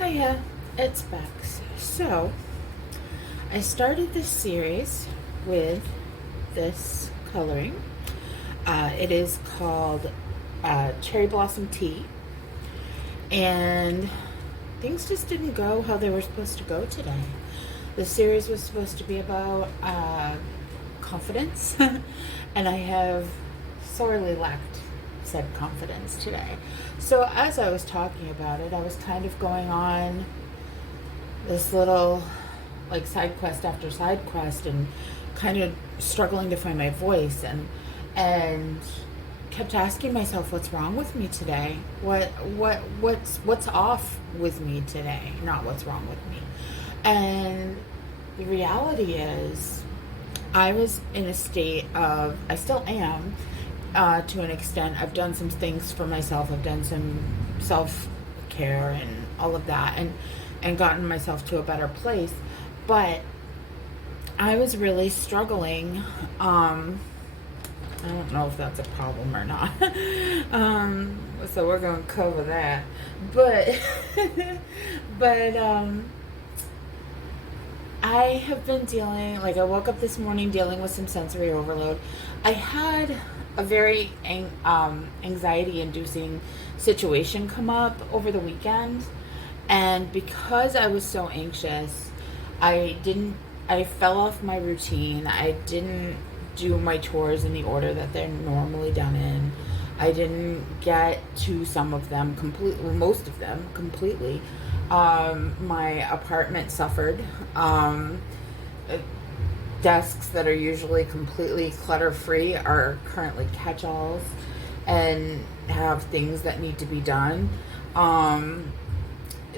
Hiya, it's Bex. So, I started this series with this coloring. It is called Cherry Blossom Tea, and things just didn't go how they were supposed to go today. The series was supposed to be about confidence, and I have sorely lacked said confidence today. So as I was talking about it, I was kind of going on this little like side quest after side quest and kind of struggling to find my voice and kept asking myself, what's wrong with me today? What's off with me today? Not what's wrong with me. And the reality is I was in a state of, I still am, to an extent. I've done some things for myself. I've done some self-care and all of that, and gotten myself to a better place. But I was really struggling. I don't know if that's a problem or not. So we're going to cover that. But, I have been dealing, like I woke up this morning dealing with some sensory overload. I had a very anxiety-inducing situation come up over the weekend, and because I was so anxious, I fell off my routine. I didn't do my chores in the order that they're normally done in. I didn't get to some of them completely, most of them completely. My apartment suffered. Desks that are usually completely clutter-free are currently catch-alls and have things that need to be done.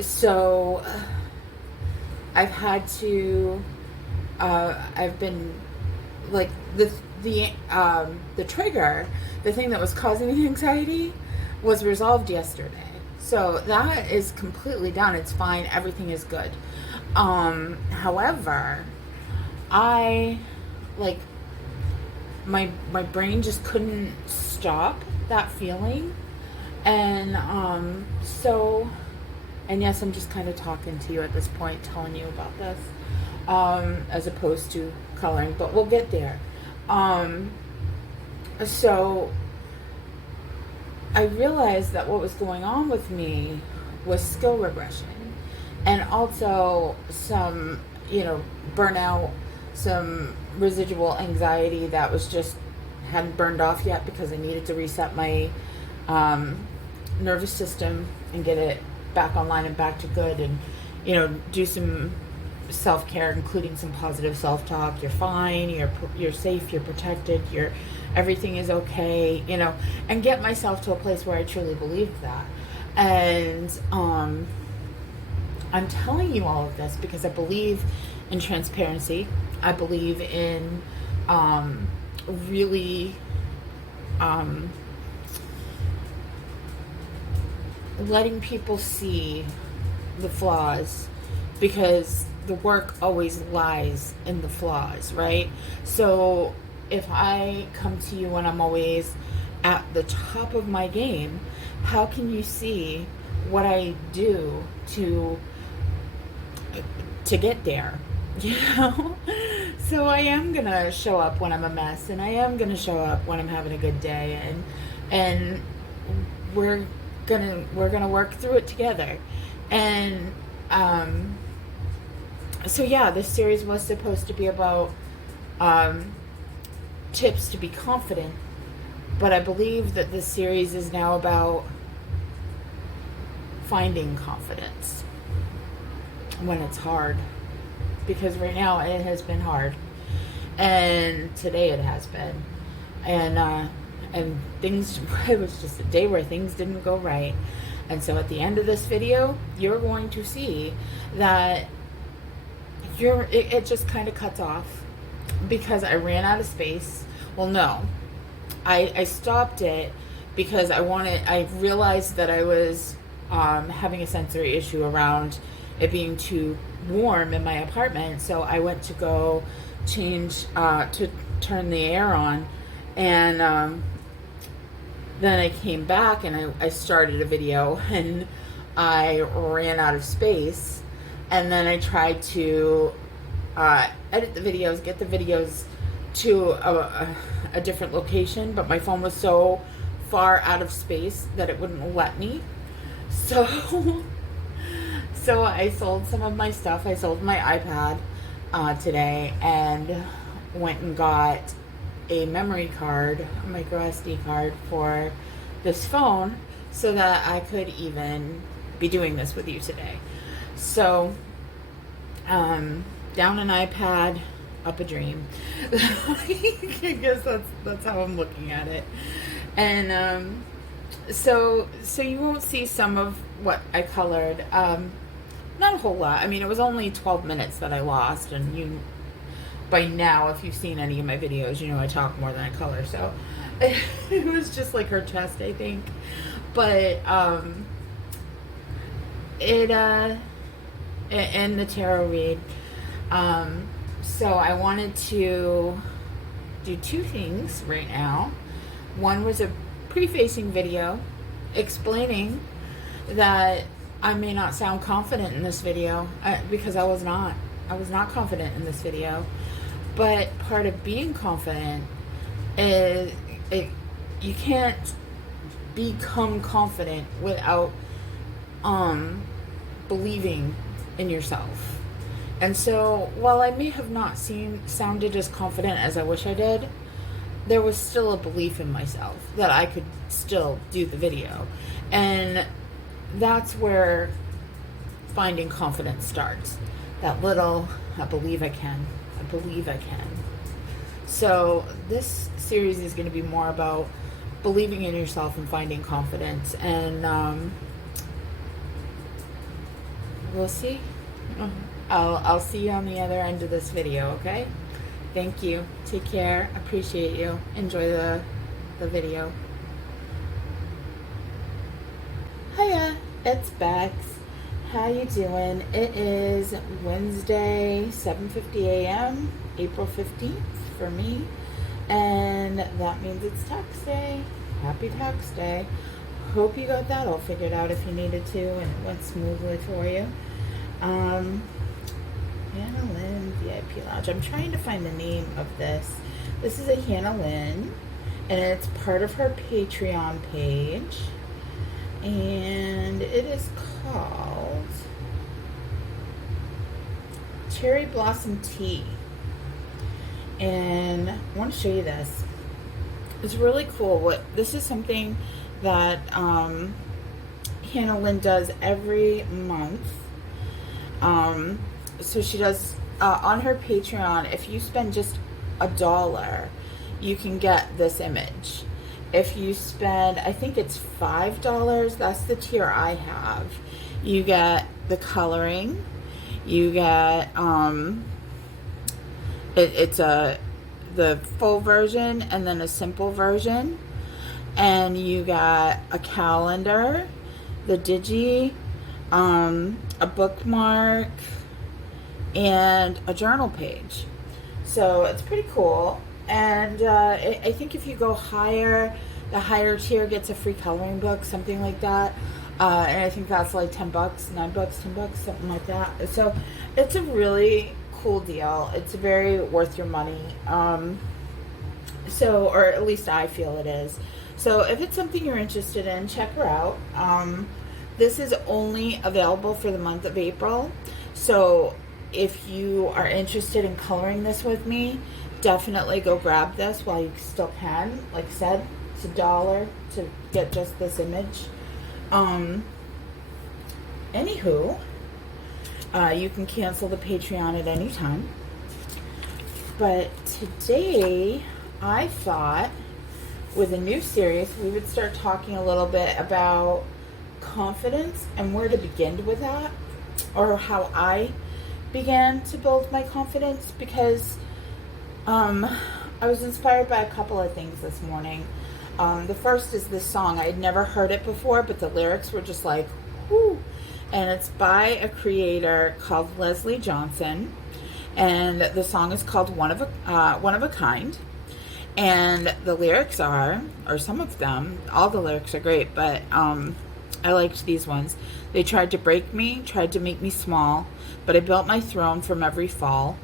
So I've had to, I've been, like, the trigger, the thing that was causing the anxiety was resolved yesterday. So that is completely done. It's fine. Everything is good. However, I, like, my brain just couldn't stop that feeling. And, and yes, I'm just kind of talking to you at this point, telling you about this, as opposed to coloring, but we'll get there. So I realized that what was going on with me was skill regression, and also some, burnout, some residual anxiety that was just hadn't burned off yet because I needed to reset my nervous system and get it back online and back to good, and do some self-care, including some positive self-talk. You're fine, you're safe, you're protected, everything is okay, and get myself to a place where I truly believe that. And I'm telling you all of this because I believe in transparency. I believe in really letting people see the flaws, because the work always lies in the flaws, right? So if I come to you when I'm always at the top of my game, how can you see what I do to get there? So I am gonna show up when I'm a mess, and I am gonna show up when I'm having a good day, and we're gonna work through it together. And so yeah, this series was supposed to be about tips to be confident, but I believe that this series is now about finding confidence when it's hard, because right now it has been hard, and today it has been, and things, it was just a day where things didn't go right. And so at the end of this video, you're going to see that it just kind of cuts off because I ran out of space. Well, no, I stopped it because I realized that I was having a sensory issue around it being too warm in my apartment. So I went to go change, to turn the air on, and then I came back and I started a video, and I ran out of space, and then I tried to edit the videos, get the videos to a different location, but my phone was so far out of space that it wouldn't let me. So, so I sold some of my stuff. I sold my iPad today and went and got a memory card, a micro SD card for this phone so that I could even be doing this with you today. So, down an iPad, up a dream. I guess that's how I'm looking at it. And so you won't see some of what I colored. Not a whole lot. I mean, it was only 12 minutes that I lost, and you, by now, if you've seen any of my videos, you know I talk more than I color. So it was just like her chest, I think. But and the tarot read. So I wanted to do two things right now. One was a prefacing video explaining that I may not sound confident in this video because I was not confident in this video. But part of being confident is you can't become confident without believing in yourself. And so while I may have not sounded as confident as I wish I did, there was still a belief in myself that I could still do the video. And that's where finding confidence starts. That little, I believe I can. I believe I can. So this series is going to be more about believing in yourself and finding confidence. And we'll see. I'll see you on the other end of this video, okay? Thank you. Take care. Appreciate you. Enjoy the video. Hiya, it's Bex. How you doing? It is Wednesday, 7:50 a.m., April 15th for me. And that means it's tax day. Happy tax day. Hope you got that all figured out if you needed to and it went smoothly for you. Hannah Lynn VIP Lounge. I'm trying to find the name of this. This is a Hannah Lynn, and it's part of her Patreon page. And it is called Cherry Blossom Tea. And I want to show you this. It's really cool. This is something that Hannah Lynn does every month. So she does on her Patreon, if you spend just $1, you can get this image. If you spend, I think it's $5, that's the tier I have, you get the coloring, you get it's the full version and then a simple version, and you got a calendar, the digi, a bookmark, and a journal page. So it's pretty cool. And I think if you go higher, the higher tier gets a free coloring book, something like that. And I think that's like $10, $9, $10, something like that. So it's a really cool deal. It's very worth your money. So, or at least I feel it is. So if it's something you're interested in, check her out. This is only available for the month of April. So if you are interested in coloring this with me, definitely go grab this while you still can. Like I said, it's $1 to get just this image. Anywho, you can cancel the Patreon at any time. But today, I thought with a new series, we would start talking a little bit about confidence and where to begin with that, or how I began to build my confidence, because I was inspired by a couple of things this morning. The first is this song. I had never heard it before, but the lyrics were just like, whoo. And it's by a creator called Leslie Johnson, and the song is called One of a Kind. And the lyrics are, or some of them, all the lyrics are great, but I liked these ones. They tried to break me, tried to make me small, but I built my throne from every fall.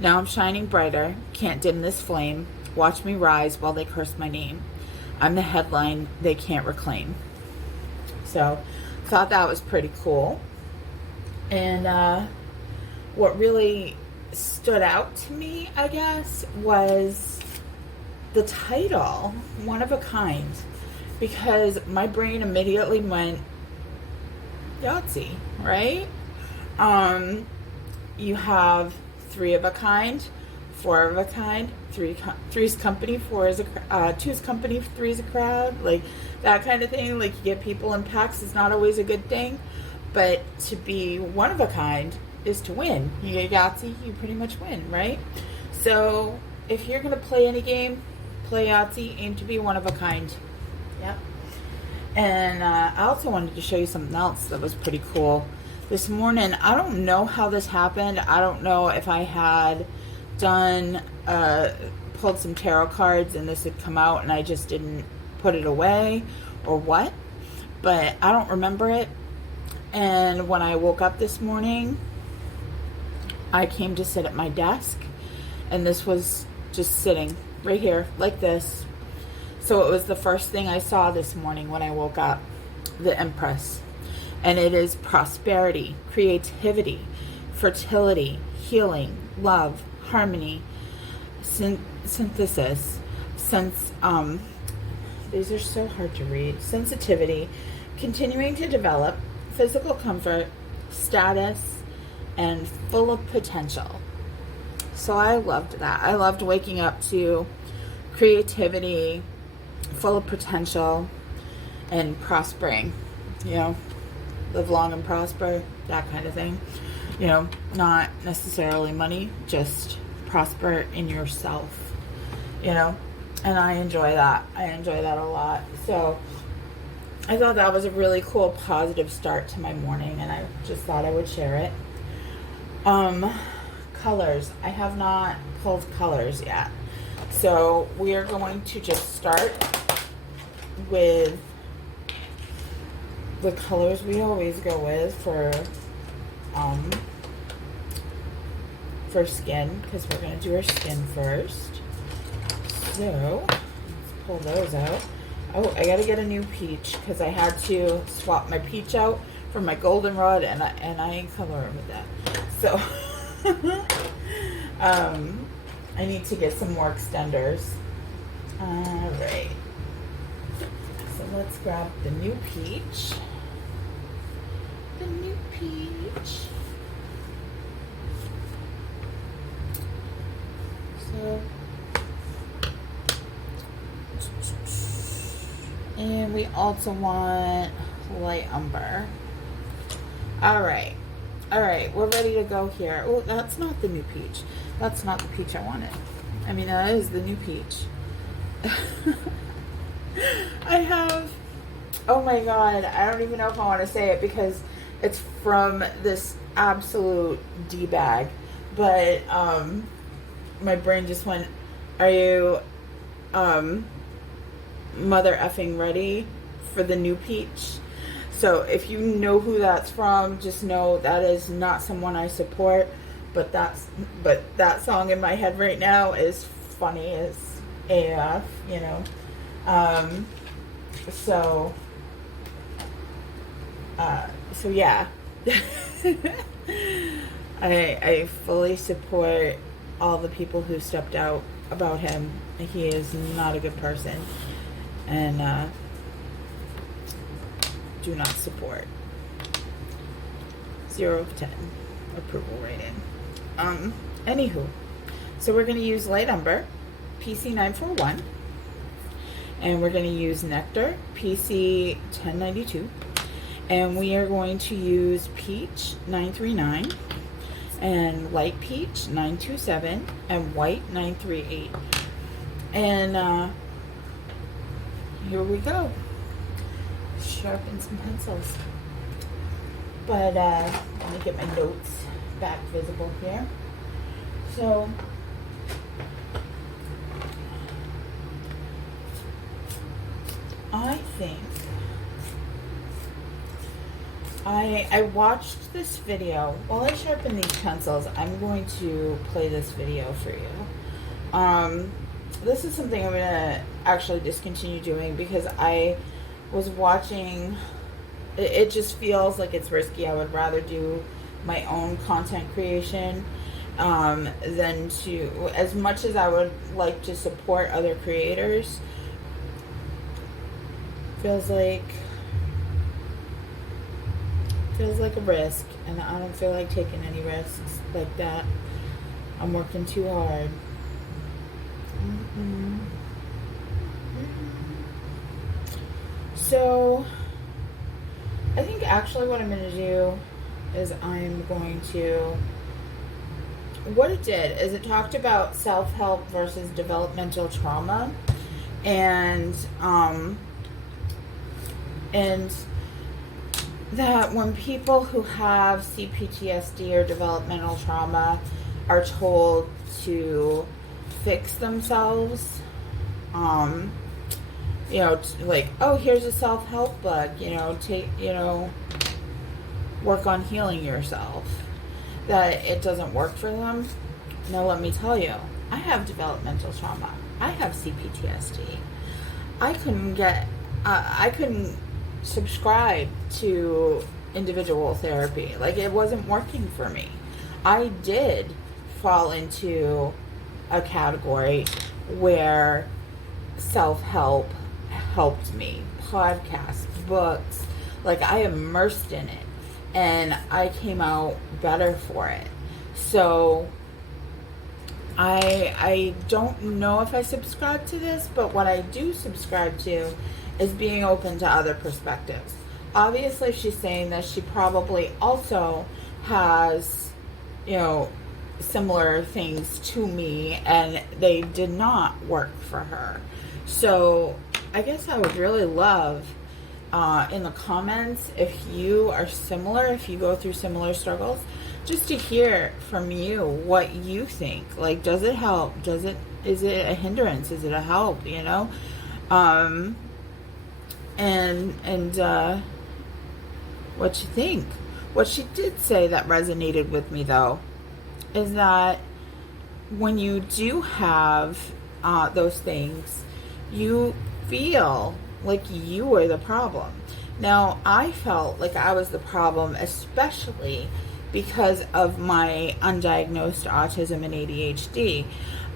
Now I'm shining brighter, can't dim this flame. Watch me rise while they curse my name. I'm the headline they can't reclaim. So, thought that was pretty cool. And what really stood out to me, I guess, was the title, One of a Kind, because my brain immediately went Yahtzee, right? You have 3 of a kind, 4 of a kind, three's company, 4 is two's company, 3's a crowd, like that kind of thing. Like, you get people in packs is not always a good thing, but to be one of a kind is to win. You get Yahtzee, you pretty much win, right? So if you're gonna play any game, play Yahtzee, aim to be one of a kind. Yep. And I also wanted to show you something else that was pretty cool. This morning, I don't know how this happened. I don't know if I had done, pulled some tarot cards and this had come out and I just didn't put it away or what, but I don't remember it. And when I woke up this morning, I came to sit at my desk and this was just sitting right here like this. So it was the first thing I saw this morning when I woke up, the Empress. And it is prosperity, creativity, fertility, healing, love, harmony, synthesis, these are so hard to read, sensitivity, continuing to develop, physical comfort, status, and full of potential. So I loved that. I loved waking up to creativity, full of potential, and prospering, you know, live long and prosper, that kind of thing. You know, not necessarily money, just prosper in yourself, you know, and I enjoy that. I enjoy that a lot. So I thought that was a really cool, positive start to my morning, and I just thought I would share it. Colors. I have not pulled colors yet. So we are going to just start with the colors we always go with for skin, because we're going to do our skin first. So let's pull those out. Oh, I got to get a new peach because I had to swap my peach out for my goldenrod, and I ain't coloring with that. So I need to get some more extenders. All right. So let's grab the new peach. The new peach. So, and we also want light umber. All right, we're ready to go here. Oh, that's not the new peach. That's not the peach I wanted. I mean, that is the new peach. I have, oh my god, I don't even know if I want to say it because it's from this absolute D-bag. But my brain just went, are you mother effing ready for the new peach? So if you know who that's from, just know that is not someone I support, but that song in my head right now is funny as AF, you know. So yeah. I fully support all the people who stepped out about him. He is not a good person, and do not support. 0 of 10 approval rating. Anywho, so we're going to use light umber PC941, and we're going to use Nectar PC1092, and we are going to use peach 939 and light peach 927 and white 938. And here we go. Sharpen some pencils. But let me get my notes back visible here. So I think I watched this video. While I sharpen these pencils, I'm going to play this video for you. This is something I'm going to actually discontinue doing because I was watching, it just feels like it's risky. I would rather do my own content creation than to, as much as I would like to support other creators, feels like a risk, and I don't feel like taking any risks like that. I'm working too hard. So I think actually what I'm going to do is I'm going to, what it did is it talked about self-help versus developmental trauma, and that when people who have CPTSD or developmental trauma are told to fix themselves, like, oh, here's a self-help book, work on healing yourself, that it doesn't work for them. Now, let me tell you, I have developmental trauma. I have CPTSD. I couldn't subscribe to individual therapy. Like, it wasn't working for me. I did fall into a category where self-help helped me. Podcasts, books, like, I immersed in it and I came out better for it. So I don't know if I subscribe to this, but what I do subscribe to is being open to other perspectives. Obviously, she's saying that she probably also has, similar things to me, and they did not work for her. So I guess I would really love in the comments, if you are similar, if you go through similar struggles, just to hear from you what you think. Like, does it help? Is it a hindrance? Is it a help? And what you think. What she did say that resonated with me, though, is that when you do have those things, you feel like you were the problem. Now, I felt like I was the problem, especially because of my undiagnosed autism and ADHD.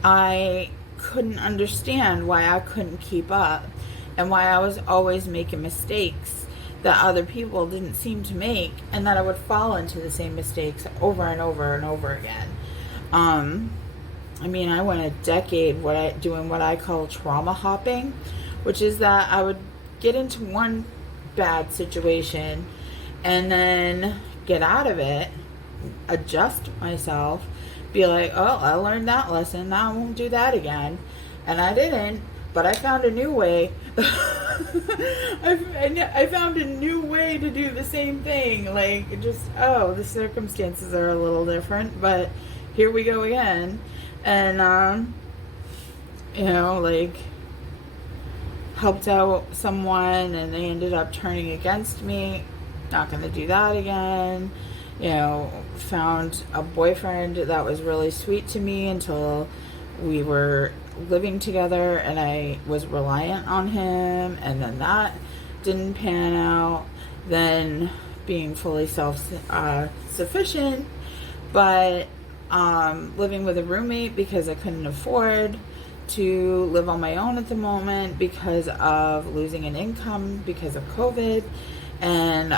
I couldn't understand why I couldn't keep up, and why I was always making mistakes that other people didn't seem to make, and that I would fall into the same mistakes over and over and over again. I went a decade doing what I call trauma hopping, which is that I would get into one bad situation and then get out of it, adjust myself, be like, oh, I learned that lesson, now I won't do that again. And I didn't, but I found a new way. I found a new way to do the same thing. Like, the circumstances are a little different, but here we go again. And, helped out someone and they ended up turning against me. Not going to do that again. Found a boyfriend that was really sweet to me until we were living together and I was reliant on him, and then that didn't pan out. Then being fully self-sufficient, but living with a roommate because I couldn't afford to live on my own at the moment because of losing an income because of COVID. And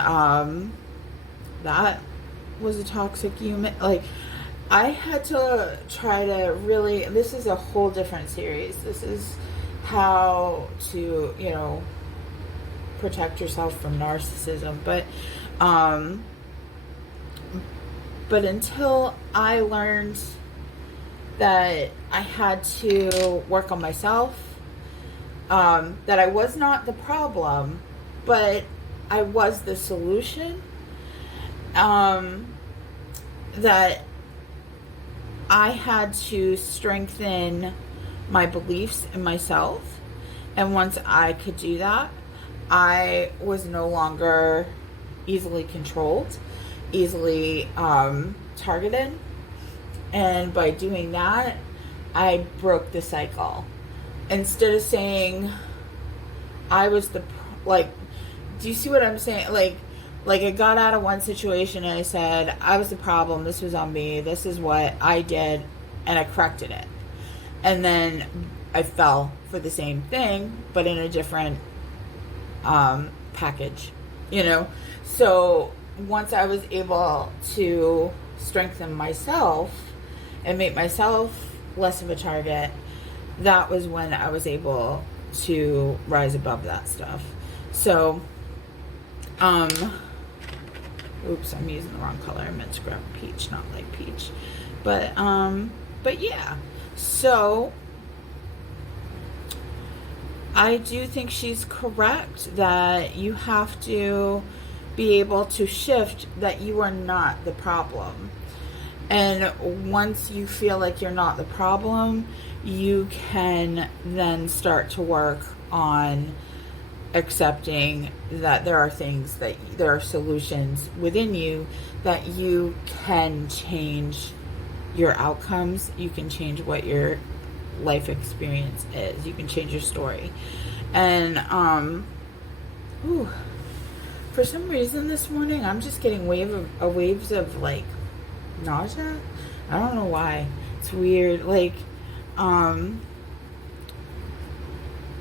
that was a toxic human. Like, I had to try to really, this is a whole different series. This is how to, protect yourself from narcissism. But until I learned that I had to work on myself, that I was not the problem, but I was the solution, that I had to strengthen my beliefs in myself. And once I could do that, I was no longer easily controlled, easily targeted. And by doing that, I broke the cycle. Instead of saying I was the, like, do you see what I'm saying? Like I got out of one situation and I said, I was the problem, this was on me, this is what I did, and I corrected it. And then I fell for the same thing, but in a different package, you know? So once I was able to strengthen myself and make myself less of a target, that was when I was able to rise above that stuff. So, oops, I'm using the wrong color. I meant to grab peach, not light peach. But yeah. So, I do think she's correct that you have to be able to shift that you are not the problem. And once you feel like you're not the problem, you can then start to work on accepting that there are things, that there are solutions within you, that you can change your outcomes, you can change what your life experience is, you can change your story. And for some reason this morning I'm just getting waves of like nausea. I don't know why. It's weird. Like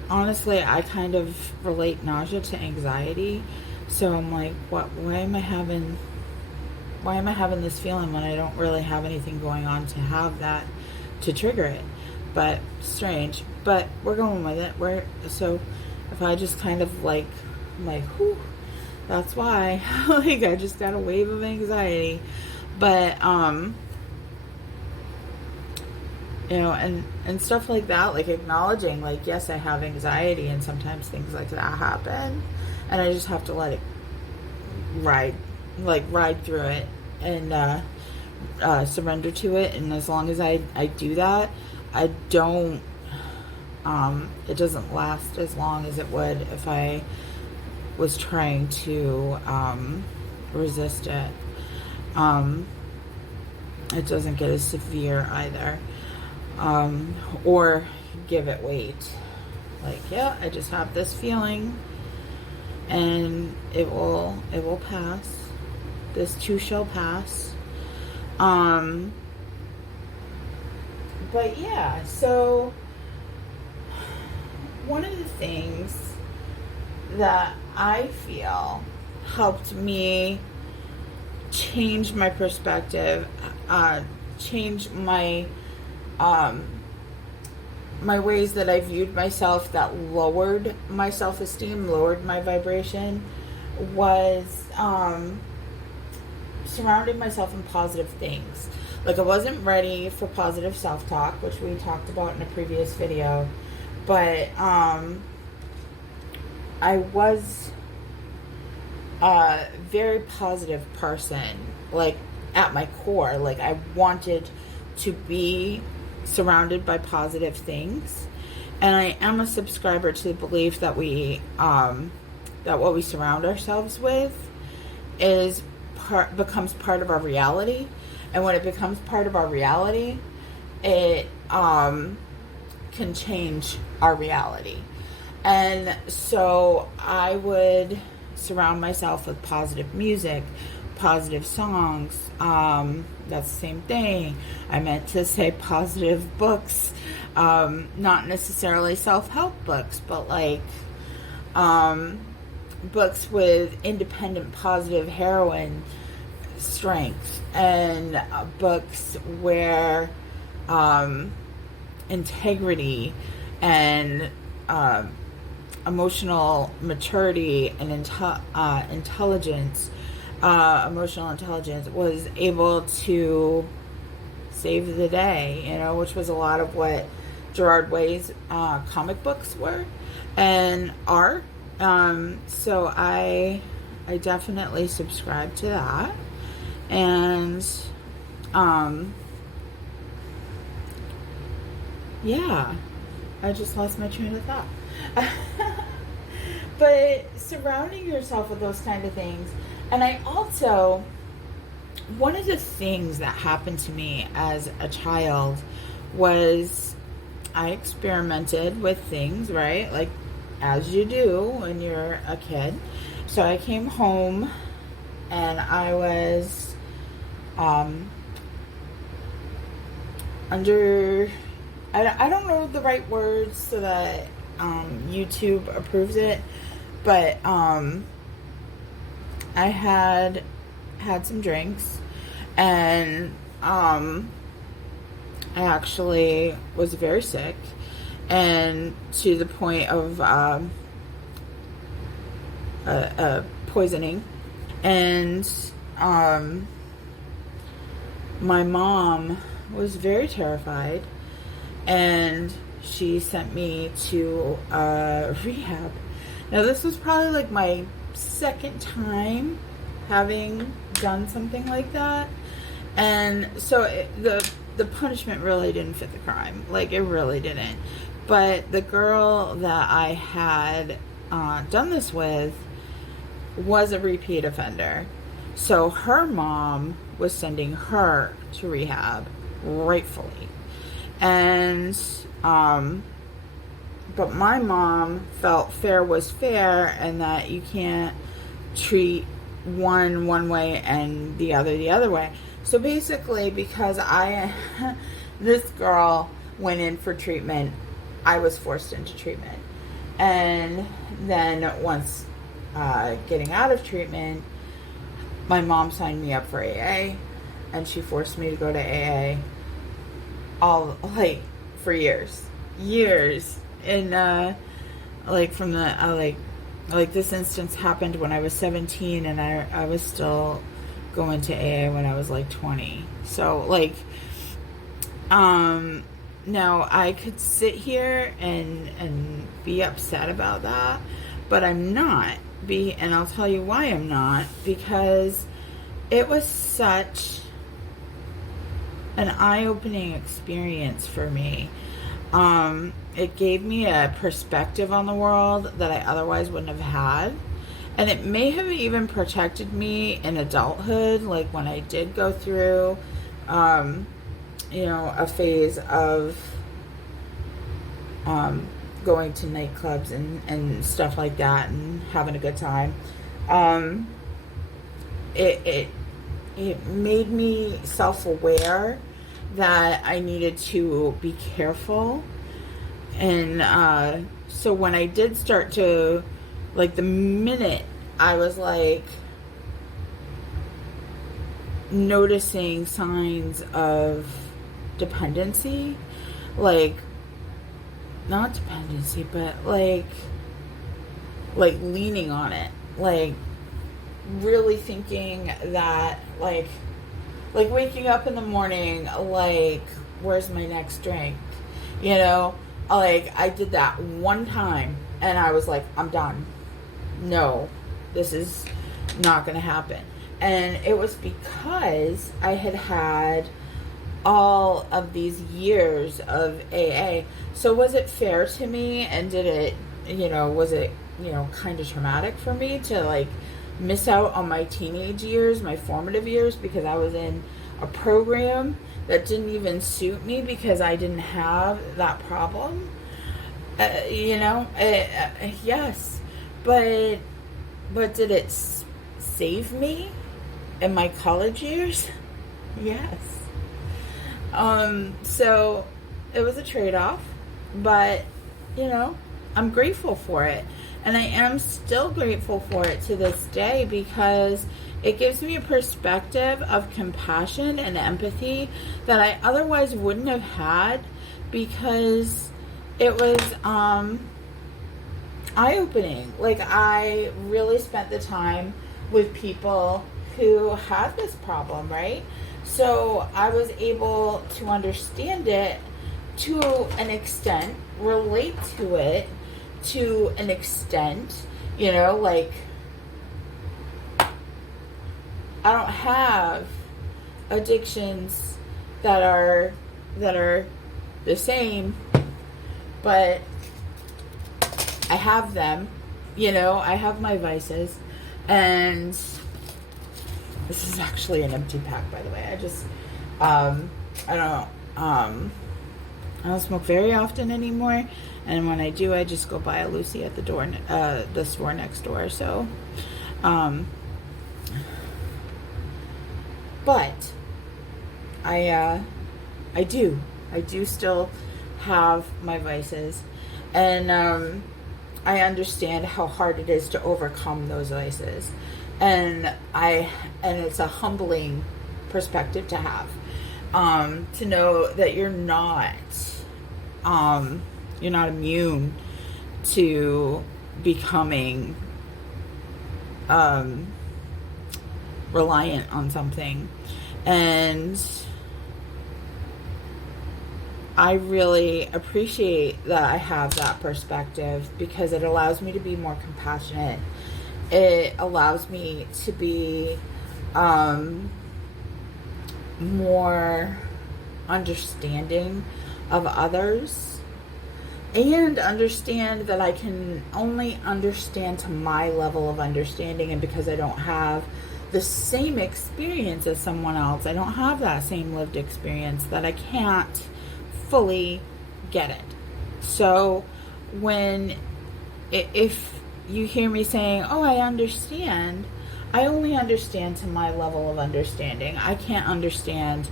honestly, I kind of relate nausea to anxiety. So I'm like, why am I having this feeling when I don't really have anything going on to have that, to trigger it? But strange. But we're going with it. So if I just kind of like, I'm like, whew, that's why. Like I just got a wave of anxiety. But you know, and stuff like that, like acknowledging, like, yes, I have anxiety and sometimes things like that happen, and I just have to let it ride through it and surrender to it. And as long as I do that, I don't it doesn't last as long as it would if I was trying to resist it. It doesn't get as severe either. Or give it weight. Like, yeah, I just have this feeling and it will pass. This too shall pass. But yeah, so one of the things that I feel helped me change my perspective, change my my ways that I viewed myself, that lowered my self-esteem, lowered my vibration, was surrounding myself in positive things. Like I wasn't ready for positive self-talk, which we talked about in a previous video, but I was a very positive person, like at my core. Like I wanted to be surrounded by positive things, and I am a subscriber to the belief that we that what we surround ourselves with becomes part of our reality. And when it becomes part of our reality, it can change our reality. And so I would surround myself with positive music, positive songs. That's the same thing. I meant to say positive books, not necessarily self-help books, but like books with independent, positive heroine strength, and books where integrity and emotional maturity and intelligence, emotional intelligence was able to save the day, you know, which was a lot of what Gerard Way's comic books were and are. So I definitely subscribe to that. And yeah, I just lost my train of thought. But surrounding yourself with those kind of things, And I also, one of the things that happened to me as a child was I experimented with things, right? Like, as you do when you're a kid. So I came home and I was under, I don't know the right words so that YouTube approves it, but I had some drinks, and I actually was very sick, and to the point of poisoning. And my mom was very terrified, and she sent me to rehab. Now, this was probably like my second time having done something like that, and so the punishment really didn't fit the crime. Like, it really didn't. But the girl that I had done this with was a repeat offender, so her mom was sending her to rehab, rightfully. And but my mom felt fair was fair, and that you can't treat one way and the other way. So basically, because this girl went in for treatment, I was forced into treatment. And then once getting out of treatment, my mom signed me up for AA, and she forced me to go to AA all, like, for years. And like, from the like this instance happened when I was 17, and I was still going to AA when I was like 20. So, like, now I could sit here and be upset about that, but I'm not. And I'll tell you why I'm not, because it was such an eye-opening experience for me. It gave me a perspective on the world that I otherwise wouldn't have had. And it may have even protected me in adulthood, like when I did go through, a phase of going to nightclubs and stuff like that and having a good time. It made me self-aware that I needed to be careful. And so when I did start to, like, the minute I was like noticing signs of dependency, like, not dependency, but like leaning on it, like really thinking that, like waking up in the morning, like, where's my next drink? Like, I did that one time, and I was like, I'm done. No, this is not going to happen. And it was because I had all of these years of AA. So was it fair to me, and did it, was it, kind of traumatic for me to, like, miss out on my teenage years, my formative years, because I was in a program that didn't even suit me because I didn't have that problem? Yes. But did it save me in my college years? Yes. So it was a trade-off, but, I'm grateful for it. And I am still grateful for it to this day, because it gives me a perspective of compassion and empathy that I otherwise wouldn't have had, because it was eye-opening. Like, I really spent the time with people who had this problem, right? So I was able to understand it to an extent, relate to it to an extent, like, I don't have addictions that are the same, but I have them, I have my vices, and This is actually an empty pack, by the way. I don't smoke very often anymore, and when I do, I just go buy a Lucy at the store next door. So, but I do still have my vices, and I understand how hard it is to overcome those vices, and it's a humbling perspective to have, to know that you're not immune to becoming reliant on something. And I really appreciate that I have that perspective, because it allows me to be more compassionate. It allows me to be more understanding of others, and understand that I can only understand to my level of understanding, and because I don't have the same experience as someone else, I don't have that same lived experience, that I can't fully get it. So if you hear me saying, oh, I understand, I only understand to my level of understanding. I can't understand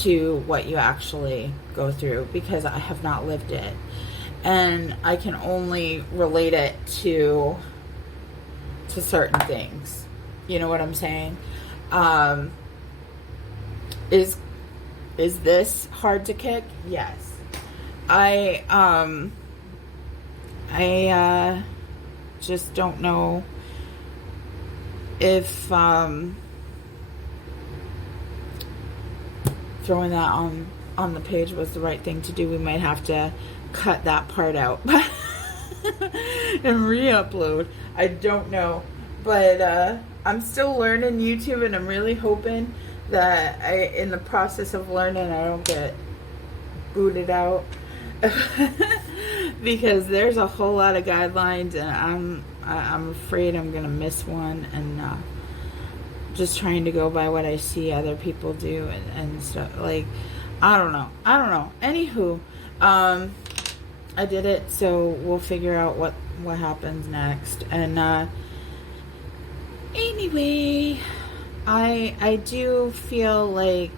to what you actually go through, because I have not lived it, and I can only relate it to certain things. You know what I'm saying? Is this hard to kick? Yes. I just don't know if throwing that on the page was the right thing to do. We might have to cut that part out and re-upload. I don't know. But I'm still learning YouTube, and I'm really hoping that in the process of learning, I don't get booted out. Because there's a whole lot of guidelines, and I'm afraid I'm gonna miss one, and just trying to go by what I see other people do and stuff. Like, I don't know. Anywho, I did it, so we'll figure out what happens next. And anyway, I do feel like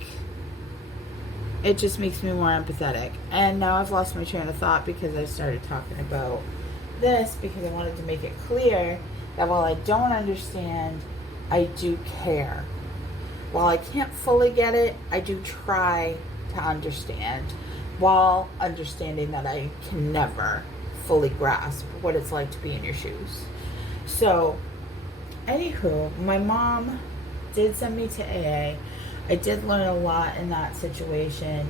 it just makes me more empathetic. And now I've lost my train of thought, because I started talking about this, because I wanted to make it clear that while I don't understand, I do care. While I can't fully get it, I do try to understand, while understanding that I can never fully grasp what it's like to be in your shoes. So, anywho, my mom did send me to AA. I did learn a lot in that situation,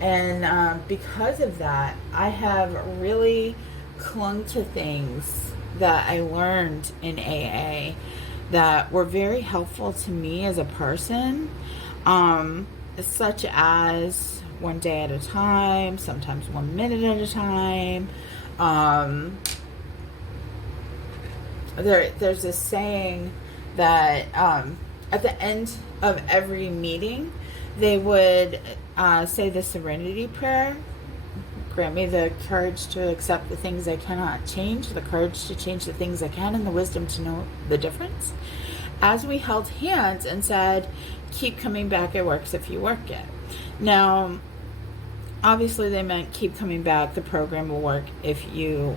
and because of that, I have really clung to things that I learned in AA that were very helpful to me as a person, such as one day at a time, sometimes 1 minute at a time. There's this saying that at the end of every meeting, they would say the serenity prayer. Grant me the courage to accept the things I cannot change, the courage to change the things I can, and the wisdom to know the difference. As we held hands and said, keep coming back, it works if you work it. Now, obviously they meant keep coming back, the program will work if you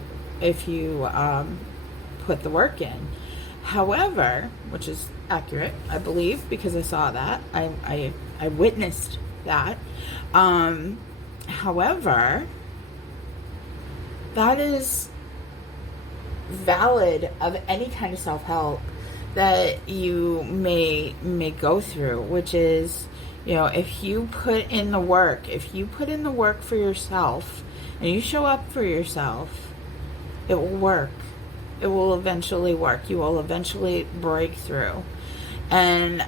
put the work in. However, which is accurate, I believe, because I saw that. I witnessed that. However, that is valid of any kind of self-help that you may go through, which is, if you put in the work, for yourself, and you show up for yourself, it will work. It will eventually work. You will eventually break through. And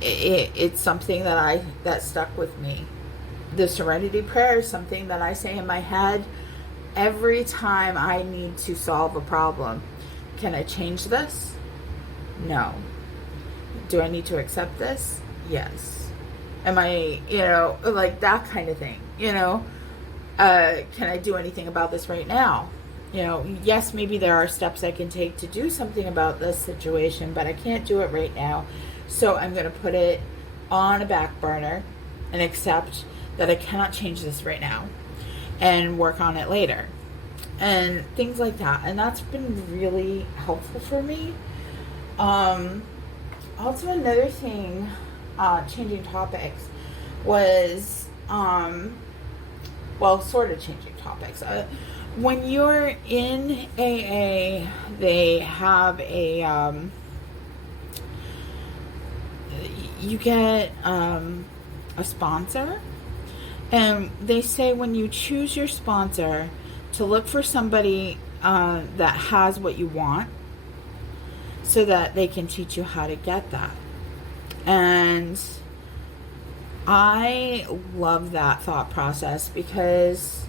it's something that stuck with me. The serenity prayer is something that I say in my head every time I need to solve a problem. Can I change this? No. Do I need to accept this? Yes. Am I, like that kind of thing, can I do anything about this right now? Yes, maybe there are steps I can take to do something about this situation, but I can't do it right now. So I'm going to put it on a back burner and accept that I cannot change this right now and work on it later. And things like that. And that's been really helpful for me. Also, another thing, changing topics, was, sort of changing topics. When you're in AA, they have you get a sponsor, and they say when you choose your sponsor to look for somebody that has what you want, so that they can teach you how to get that. And I love that thought process because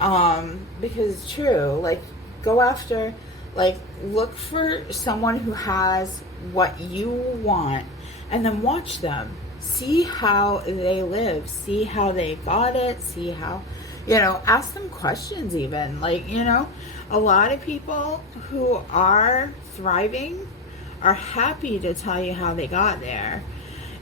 it's true. Like, go after, like, look for someone who has what you want, and then watch them. See how they live. See how they got it. See how, ask them questions even. Like, a lot of people who are thriving are happy to tell you how they got there,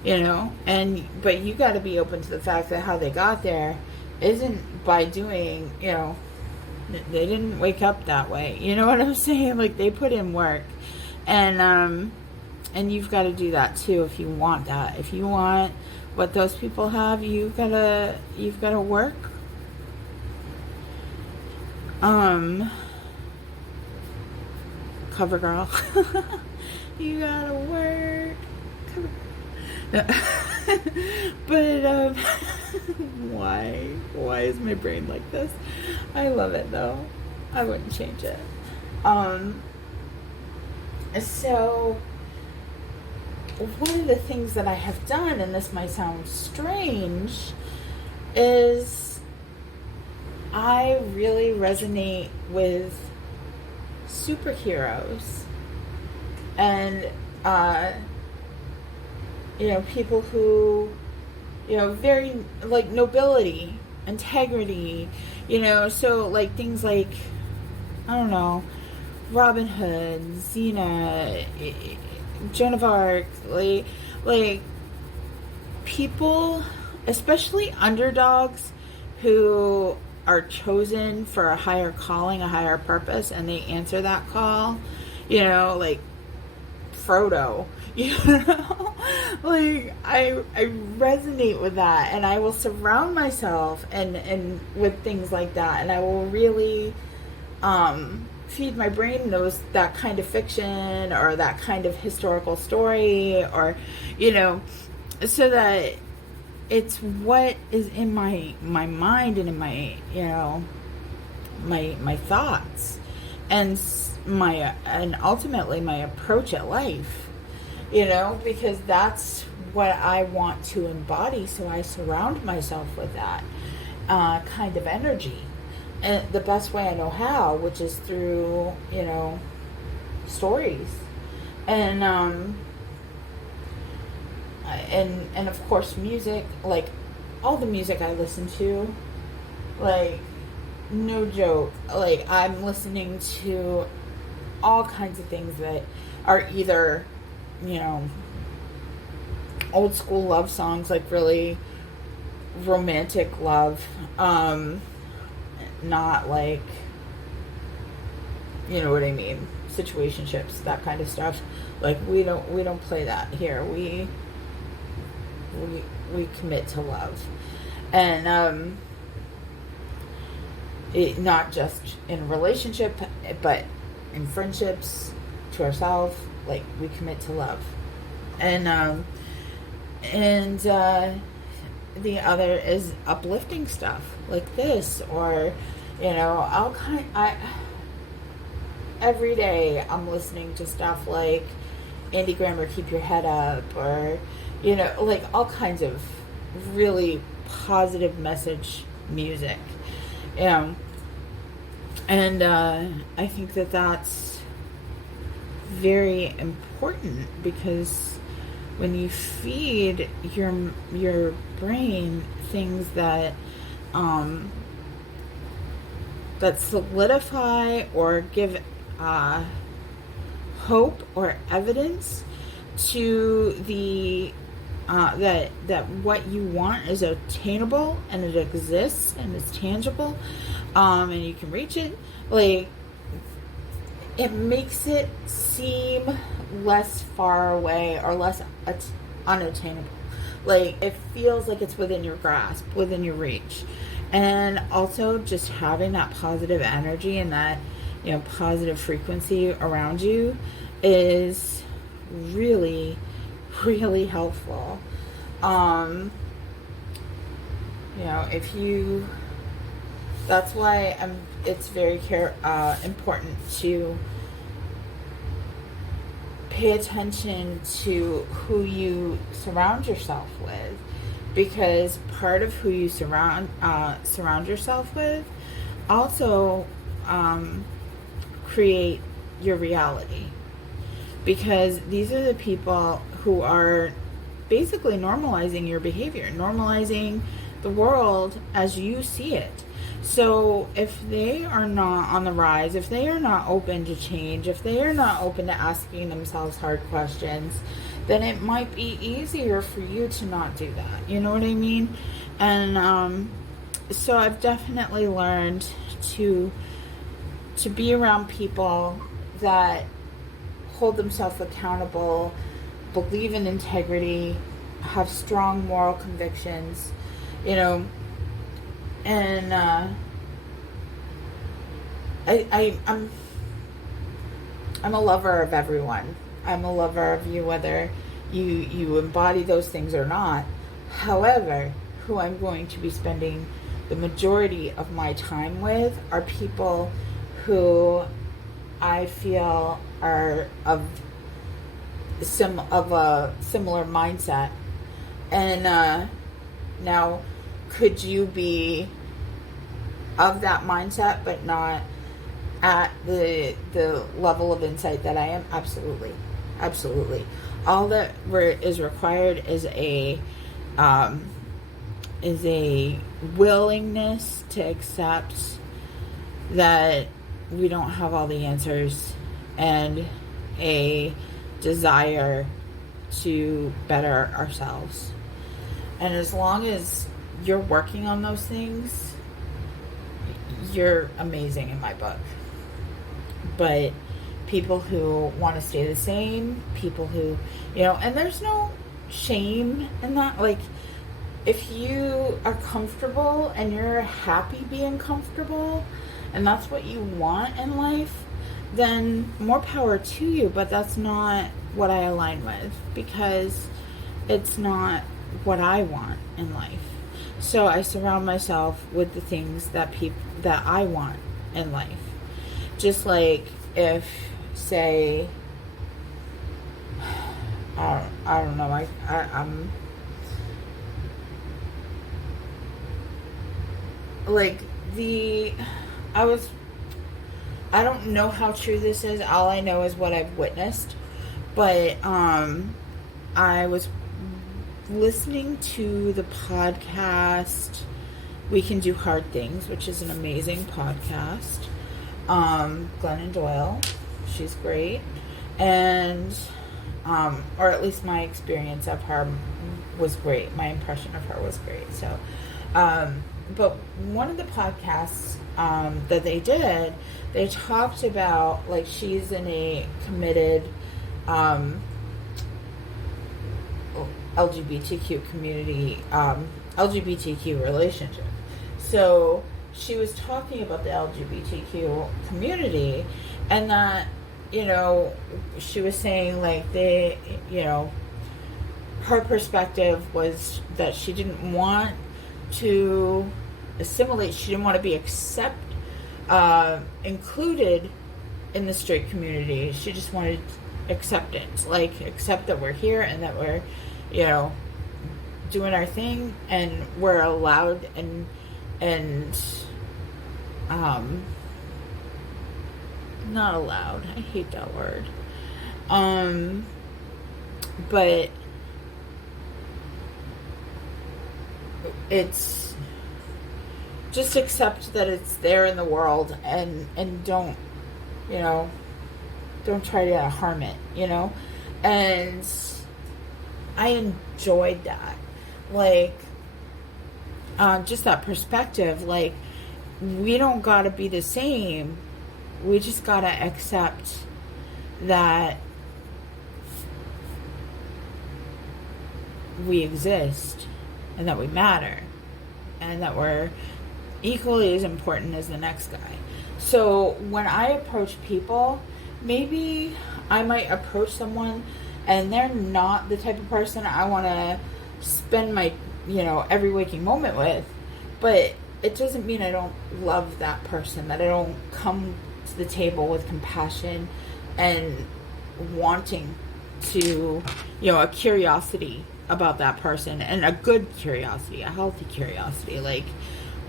but you got to be open to the fact that how they got there isn't by doing, they didn't wake up that way. You know what I'm saying? Like, they put in work, and you've got to do that too if you want that. If you want what those people have, you've got to work. Cover girl. You gotta work. But why is my brain like this? I love it though. I wouldn't change it. So one of the things that I have done, and this might sound strange, is I really resonate with superheroes and people who very like nobility, integrity, so like things like, I don't know, Robin Hood, Xena, Joan of Arc, like people, especially underdogs who are chosen for a higher calling, a higher purpose, and they answer that call, like Frodo, like I resonate with that, and I will surround myself and with things like that, and I will really feed my brain that kind of fiction or that kind of historical story, or so that it's what is in my mind and in my my thoughts and ultimately my approach at life, because that's what I want to embody. So I surround myself with that kind of energy, and the best way I know how, which is through stories, and of course music. Like, all the music I listen to, like, no joke, like, I'm listening to all kinds of things that are either old school love songs, like really romantic love, not like, you know what I mean, situationships, that kind of stuff. Like, we don't play that here. We commit to love, and not just in a relationship, but in friendships, to ourselves. Like, we commit to love, and the other is uplifting stuff like this, or every day I'm listening to stuff like Andy Grammer, Keep Your Head Up, or like all kinds of really positive message music, and I think that that's very important important, because when you feed your brain things that that solidify or give hope or evidence to the that what you want is attainable and it exists and it's tangible, and you can reach it, like, it makes it seem less far away or less unattainable. Like, it feels like it's within your grasp, within your reach. And also just having that positive energy and that, positive frequency around you is really, really helpful. That's why it's very important to pay attention to who you surround yourself with, because part of who you surround yourself with also create your reality, because these are the people who are basically normalizing your behavior, normalizing the world as you see it. So if they are not on the rise, if they are not open to change, if they are not open to asking themselves hard questions, then it might be easier for you to not do that. You know what I mean? And so I've definitely learned to be around people that hold themselves accountable, believe in integrity, have strong moral convictions, and I'm a lover of everyone. I'm a lover of you, whether you embody those things or not. However, who I'm going to be spending the majority of my time with are people who I feel are of a similar mindset. And now, could you be of that mindset but not at the level of insight that I am? Absolutely. All that is required is a willingness to accept that we don't have all the answers, and a desire to better ourselves. And as long as you're working on those things, you're amazing in my book. But people who want to stay the same, people who, and there's no shame in that. Like, if you are comfortable and you're happy being comfortable, and that's what you want in life, then more power to you. But that's not what I align with, because it's not what I want in life. So I surround myself with the things that I want in life. Just like if, say, I don't know, I'm like I don't know how true this is. All I know is what I've witnessed. But I was listening to the podcast We Can Do Hard Things, which is an amazing podcast. Glennon Doyle, she's great. And or at least my experience of her was great. My impression of her was great. So but one of the podcasts that they did, they talked about, like, she's in a committed LGBTQ community, LGBTQ relationship. So she was talking about the LGBTQ community, and that, she was saying, like, her perspective was that she didn't want to assimilate. She didn't want to be included in the straight community. She just wanted acceptance, like, accept that we're here and that we're, doing our thing, and we're allowed and not allowed. I hate that word. but it's just accept that it's there in the world, and don't, you know, don't try to harm it, you know. And I enjoyed that, like, just that perspective. Like, we don't gotta be the same, we just gotta accept that we exist, and that we matter, and that we're equally as important as the next guy. So when I approach people, maybe I might approach someone and they're not the type of person I want to spend my, you know, every waking moment with, but it doesn't mean I don't love that person, that I don't come to the table with compassion and wanting to, you know, a curiosity about that person, and a good curiosity, a healthy curiosity, like,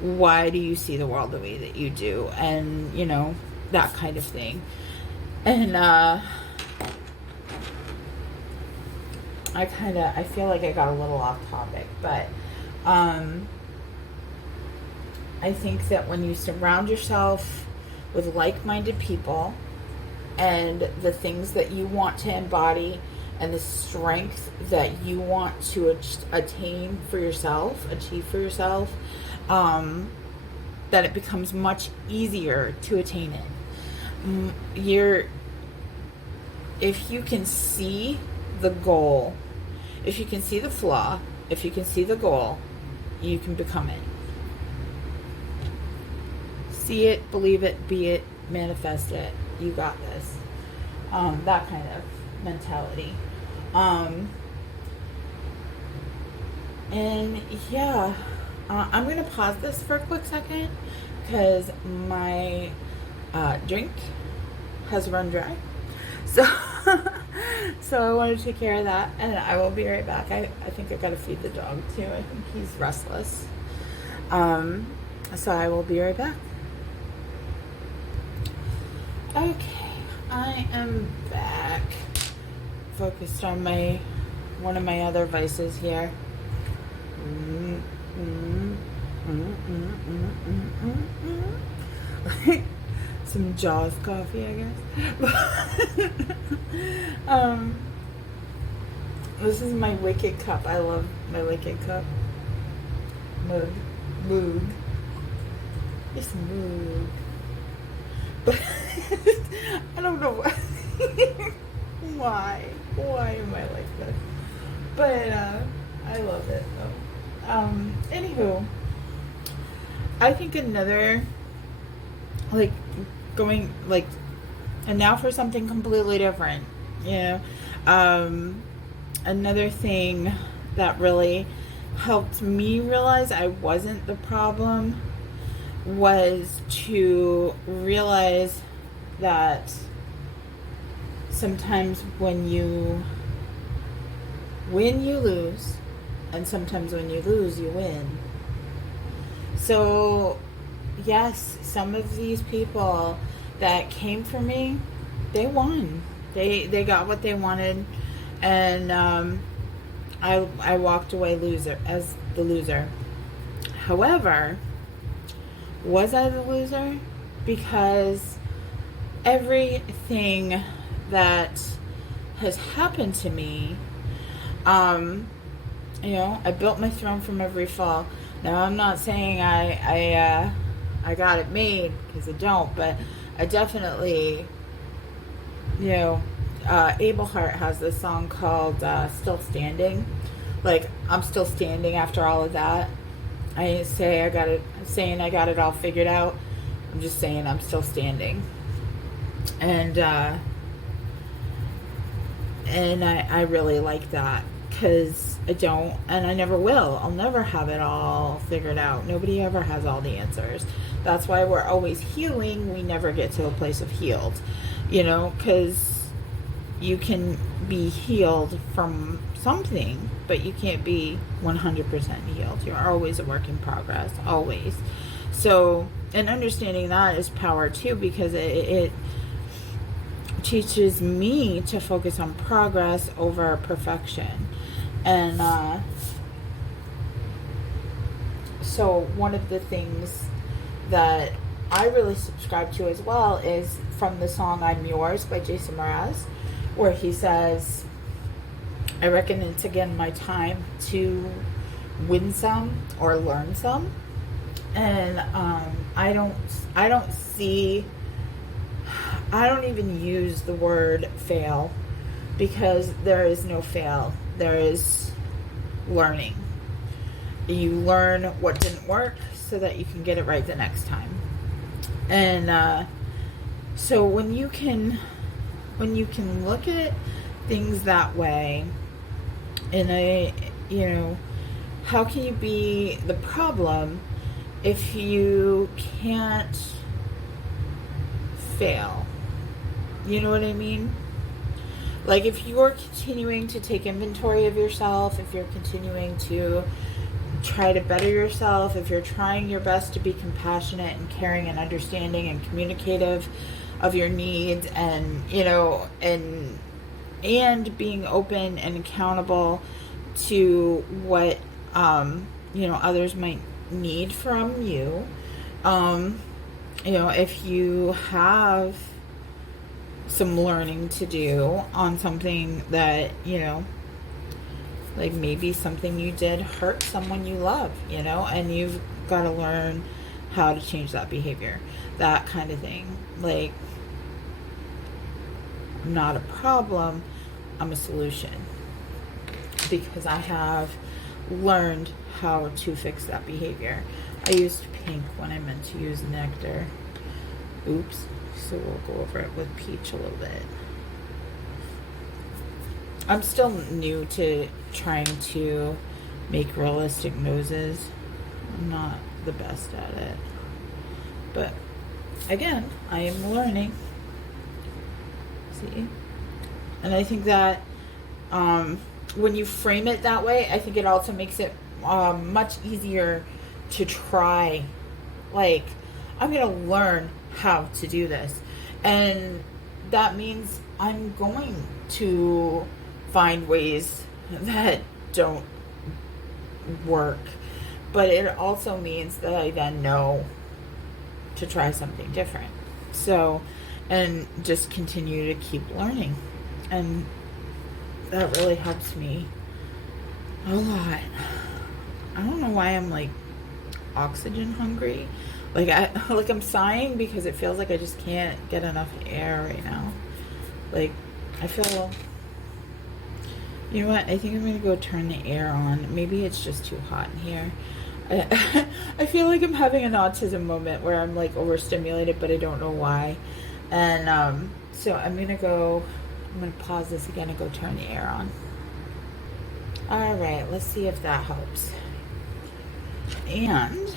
why do you see the world the way that you do, and, you know, that kind of thing. And I feel like I got a little off topic, but I think that when you surround yourself with like-minded people, and the things that you want to embody, and the strength that you want to achieve for yourself, that it becomes much easier to attain it. If you can see the goal, if you can see the flaw, if you can see the goal, you can become it. See it, believe it, be it, manifest it. You got this. That kind of mentality. And yeah, I'm going to pause this for a quick second because my drink has run dry. So I want to take care of that, and I will be right back. I think I got to feed the dog too. I think he's restless. So I will be right back. Okay, I am back. Focused on one of my other vices here. Some Jaws coffee, I guess. This is my Wicked cup. I love my Wicked cup. Moog. It's Moog. But I don't know why. Why am I like this? But I love it though. Anywho, I think another, like, going, like, and now for something completely different, you know, another thing that really helped me realize I wasn't the problem was to realize that sometimes when you win, you lose, and sometimes when you lose, you win. So yes, some of these people that came for me, they won. They got what they wanted, and I walked away as the loser. However, was I the loser? Because everything that has happened to me, you know, I built my throne from every fall. Now, I'm not saying I got it made, because I don't, but I definitely, you know, Abel Hart has this song called Still Standing. Like, I'm still standing after all of that. I ain't saying I got it all figured out. I'm just saying I'm still standing. And I really like that, because I don't, and I never will. I'll never have it all figured out. Nobody ever has all the answers. That's why we're always healing. We never get to a place of healed, you know, because you can be healed from something, but you can't be 100% healed. You're always a work in progress, always. So, and understanding that is power too, because it teaches me to focus on progress over perfection. And so one of the things that I really subscribe to as well is from the song I'm Yours by Jason Mraz, where he says, I reckon it's again my time to win some or learn some. And I don't even use the word fail, because there is no fail. There is learning. You learn what didn't work so that you can get it right the next time. And so when you can look at things that way, and how can you be the problem if you can't fail? You know what I mean? Like, if you're continuing to take inventory of yourself, if you're continuing to try to better yourself, if you're trying your best to be compassionate and caring and understanding and communicative of your needs, and and being open and accountable to what others might need from you, if you have some learning to do on something that like maybe something you did hurt someone you love, and you've got to learn how to change that behavior, that kind of thing. Like, I'm not a problem, I'm a solution, because I have learned how to fix that behavior. I used Pink when I meant to use Nectar. Oops. So we'll go over it with Peach a little bit. I'm still new to trying to make realistic noses. I'm not the best at it. But again, I am learning. See? And I think that when you frame it that way, I think it also makes it much easier to try. Like, I'm going to learn how to do this. And that means I'm going to find ways that don't work. But it also means that I then know to try something different. So, and just continue to keep learning. And that really helps me a lot. I don't know why I'm like oxygen hungry. Like I'm sighing because it feels like I just can't get enough air right now. Like, I feel, you know what? I think I'm gonna go turn the air on. Maybe it's just too hot in here. I feel like I'm having an autism moment where I'm like overstimulated, but I don't know why. And so I'm gonna pause this again and go turn the air on. All right, let's see if that helps. And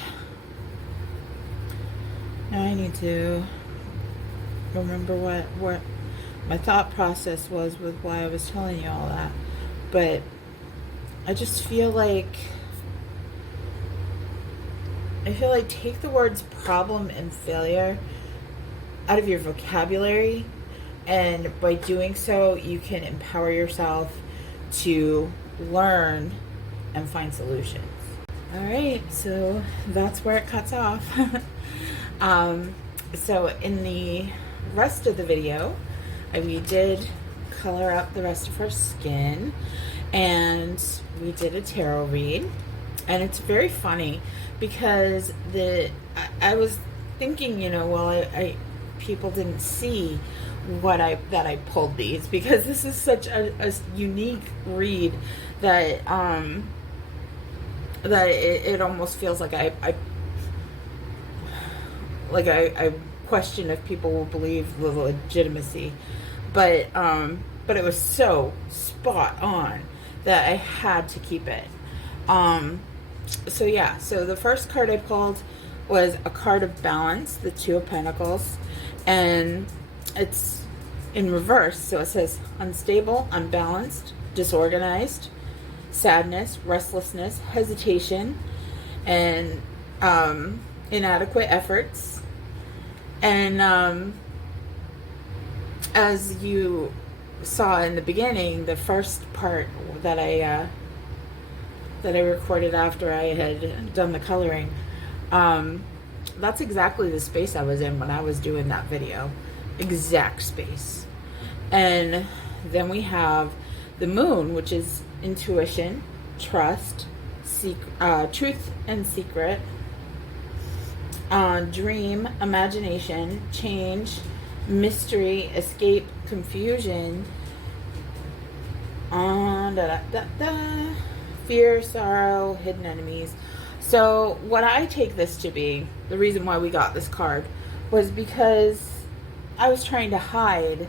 now I need to remember what my thought process was with why I was telling you all that. But I just feel like take the words problem and failure out of your vocabulary, and by doing so you can empower yourself to learn and find solutions. All right, so that's where it cuts off. So in the rest of the video, we did color up the rest of her skin, and we did a tarot read. And it's very funny because I was thinking, I people didn't see that I pulled these, because this is such a unique read that it almost feels like I question if people will believe the legitimacy, but it was so spot on that I had to keep it. So the first card I pulled was a card of balance, the Two of Pentacles, and it's in reverse. So it says unstable, unbalanced, disorganized, sadness, restlessness, hesitation, and inadequate efforts. And as you saw in the beginning, the first part that I recorded after I had done the coloring, that's exactly the space I was in when I was doing that video. Exact space. And then we have the moon, which is intuition, trust, truth and secret, dream, imagination, change, mystery, escape, confusion, fear, sorrow, hidden enemies. So what I take this to be, the reason why we got this card, was because I was trying to hide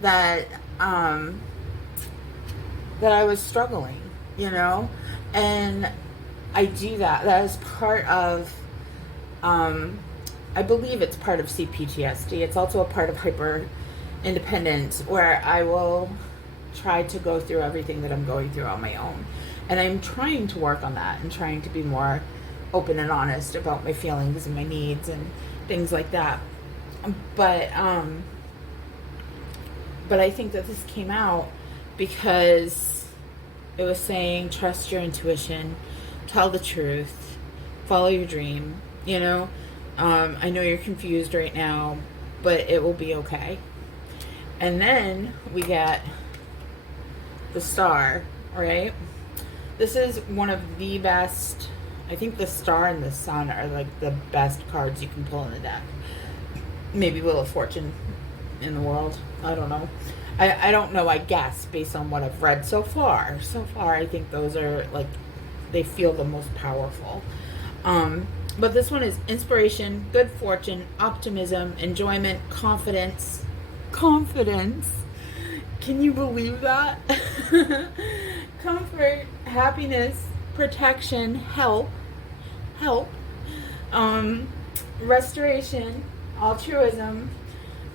that that I was struggling, you know, and I do that. That is part of, I believe it's part of CPTSD. It's also a part of hyper independence, where I will try to go through everything that I'm going through on my own. And I'm trying to work on that and trying to be more open and honest about my feelings and my needs and things like that. But I think that this came out because it was saying, trust your intuition, tell the truth, follow your dream, you know. I know you're confused right now, but it will be okay. And then we get the star, right? This is one of the best, I think the star and the sun are like the best cards you can pull in the deck. Maybe Wheel of Fortune in the world. I don't know. I don't know, I guess, based on what I've read so far. So far, I think those are, like, they feel the most powerful. But this one is inspiration, good fortune, optimism, enjoyment, confidence. Confidence. Can you believe that? Comfort, happiness, protection, help, restoration, altruism,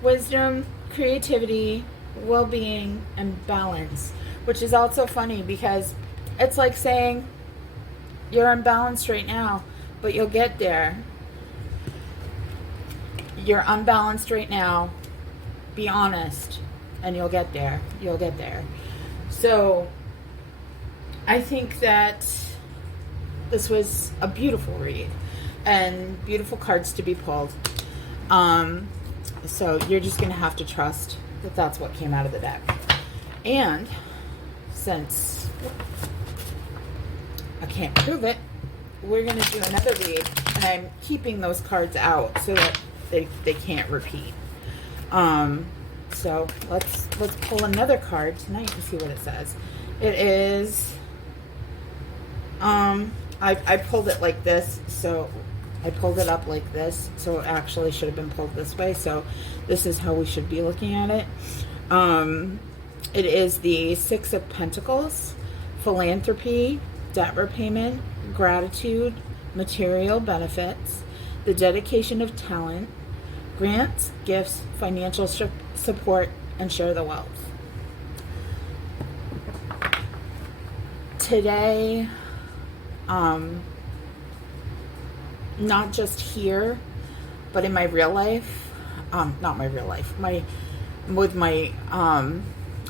wisdom, creativity, well-being, and balance. Which is also funny because it's like saying you're unbalanced right now, but you'll get there. You're unbalanced right now. Be honest, and you'll get there. You'll get there. So I think that this was a beautiful read and beautiful cards to be pulled. So you're just going to have to trust that that's what came out of the deck. And since I can't prove it, we're going to do another read, and I'm keeping those cards out so that they can't repeat. So let's pull another card tonight and see what it says. It is, I pulled it like this, so I pulled it up like this, so it actually should have been pulled this way. So this is how we should be looking at it. It is the Six of Pentacles, philanthropy, debt repayment, gratitude, material benefits, the dedication of talent, grants, gifts, financial support, and share the wealth. Today, not just here, but in my real life, not my real life,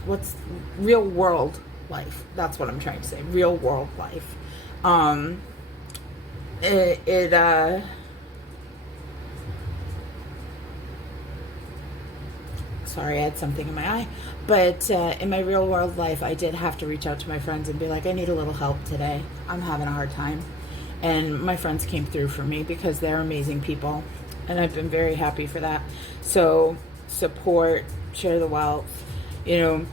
what's real world life. That's what I'm trying to say. Real world life. Sorry, I had something in my eye. But in my real world life, I did have to reach out to my friends and be like, I need a little help today. I'm having a hard time. And my friends came through for me because they're amazing people. And I've been very happy for that. So support, share the wealth, you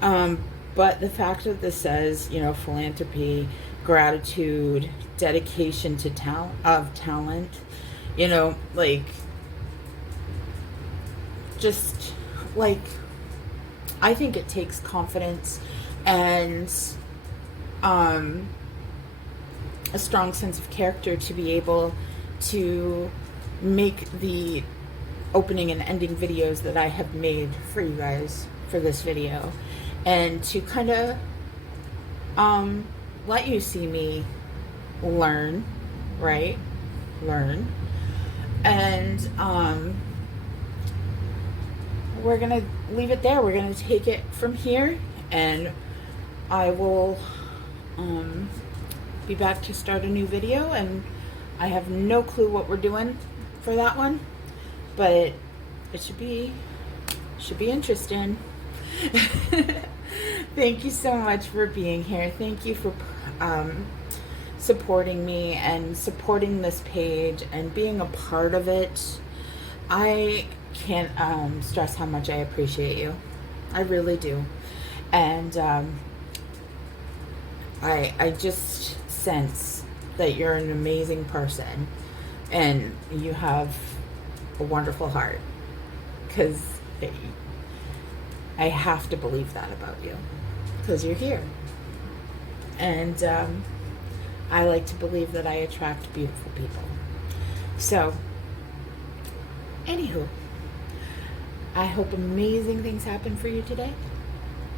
know. But the fact that this says, you know, philanthropy, gratitude, dedication to talent, you know, like, just like, I think it takes confidence and a strong sense of character to be able to make the opening and ending videos that I have made for you guys for this video, and to kind of let you see me learn, right? Learn. And we're going to leave it there. We're going to take it from here, and I will be back to start a new video, and I have no clue what we're doing for that one, but it should be interesting. Thank you so much for being here. Thank you for supporting me and supporting this page and being a part of it. I can't stress how much I appreciate you. I really do. And I just sense that you're an amazing person and you have a wonderful heart, because I have to believe that about you because you're here. And I like to believe that I attract beautiful people. So, anywho, I hope amazing things happen for you today.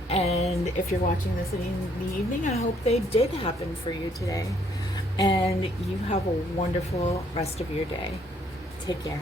And if you're watching this in the evening, I hope they did happen for you today. And you have a wonderful rest of your day. Take care.